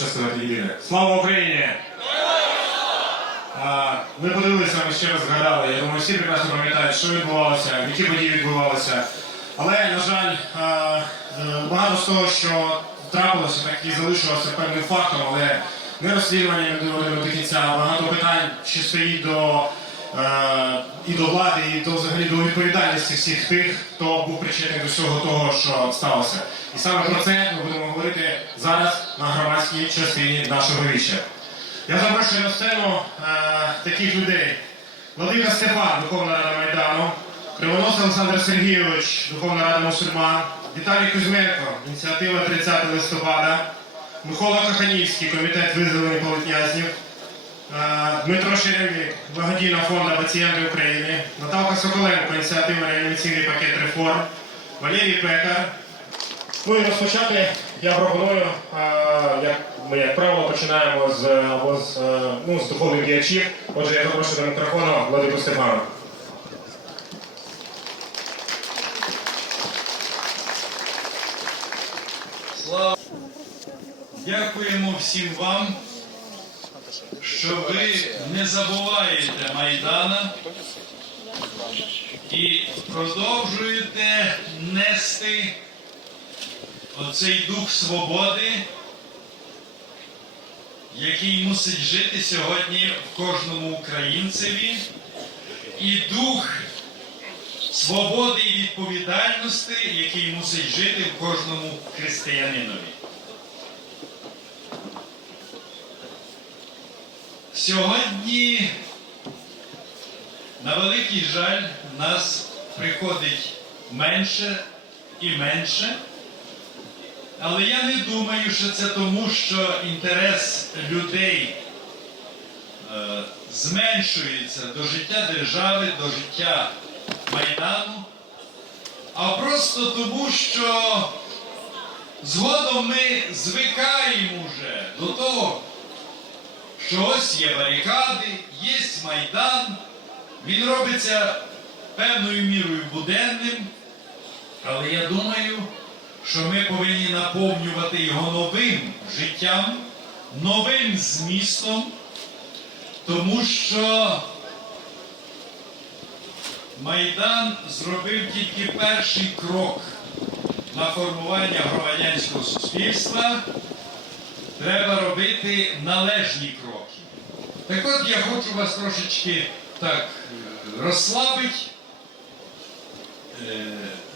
хочеться сказати єдине. Слава Україні! Ми подивилися, ми ще раз згадали. Я думаю, всі прекрасно пам'ятають, що відбувалося, які події відбувалися. Але, на жаль, е, багато з того, що трапилося, так і залишилося певним фактом, але не розслідування до кінця. Багато питань ще стоїть до і до влади, і до взагалі до відповідальності всіх тих, хто був причетний до всього того, що сталося. І саме про це ми будемо говорити зараз на громадській частині нашого віча. Я запрошую на сцену е, таких людей. Владимир Стефан, Духовна Рада Майдану, Кривонос Олександр Сергійович, Духовна Рада Мусульман, Віталій Кузьменко, ініціатива 30 листопада, Микола Коханівський, комітет визволення політв'язнів, е, Дмитро Шеревник, благодійна фонда пацієнти України, Наталка Соколенко, ініціатива реанімаційний пакет реформ, Валерій Пекар, Ну і розпочати я пропоную, е, як ми, як правило, починаємо з або з, е, ну, з духовних діячів. Отже, я запрошую до мікрофону Владику Стефану. Слава! Дякуємо всім вам, що ви не забуваєте Майдана і продовжуєте нести оцей дух свободи, який мусить жити сьогодні в кожному українцеві, і дух свободи і відповідальності, який мусить жити в кожному християнинові. Сьогодні, на великий жаль, нас приходить менше і менше. Але я не думаю, що це тому, що інтерес людей е, зменшується до життя держави, до життя Майдану, а просто тому, що згодом ми звикаємо вже до того, що ось є барикади, є Майдан, він робиться певною мірою буденним, але я думаю, що ми повинні наповнювати його новим життям, новим змістом, тому що Майдан зробив тільки перший крок на формування громадянського суспільства. Треба робити належні кроки. Так от я хочу вас трошечки так е, розслабити. Е,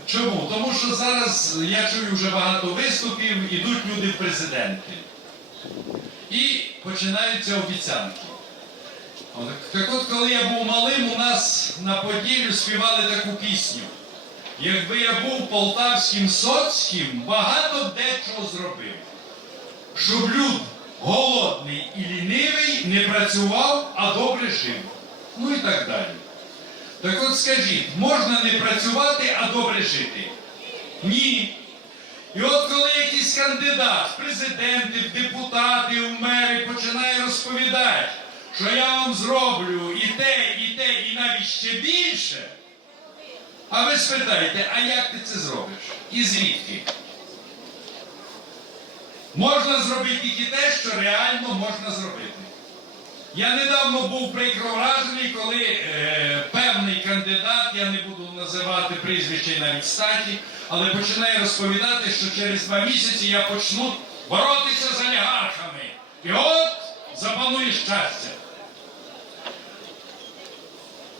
Чому? Тому що зараз я чую вже багато виступів, ідуть люди в президенти. І починаються обіцянки. Так от, коли я був малим, у нас на Поділлю співали таку пісню. Якби я був полтавським соцьким, багато дечого зробив. Щоб люд голодний і лінивий не працював, а добре жив. Ну і так далі. Так от скажіть, можна не працювати, а добре жити? Ні. І от коли якийсь кандидат президенти, в депутати, в мери починає розповідати, що я вам зроблю і те, і те, і навіть ще більше, а ви спитаєте, а як ти це зробиш? І звідки? Можна зробити тільки те, що реально можна зробити. Я недавно був прикро вражений, коли е, певний кандидат, я не буду називати прізвище навіть статі, але починає розповідати, що через два місяці я почну боротися з олігархами. І от запанує щастя.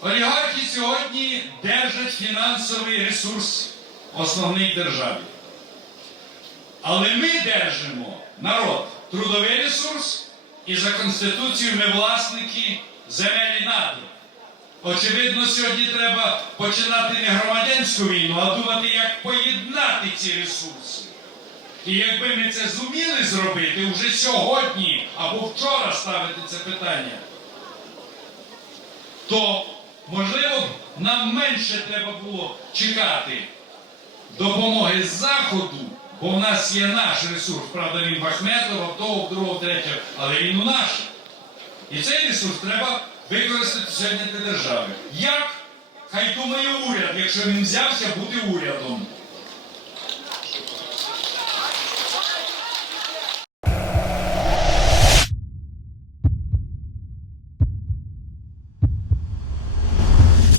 Олігархи сьогодні держать фінансовий ресурс основний державі. Але ми держимо народ, трудовий ресурс, і за Конституцією ми власники земель і надр. Очевидно, сьогодні треба починати не громадянську війну, а думати, як поєднати ці ресурси. І якби ми це зуміли зробити вже сьогодні або вчора ставити це питання, то, можливо, нам менше треба було чекати допомоги з Заходу, бо в нас є наш ресурс, правда, він Бахметова, того, другого, третього, але він у наш. І цей ресурс треба використати сьогодні для держави. Як? Хай думає уряд, якщо він взявся бути урядом.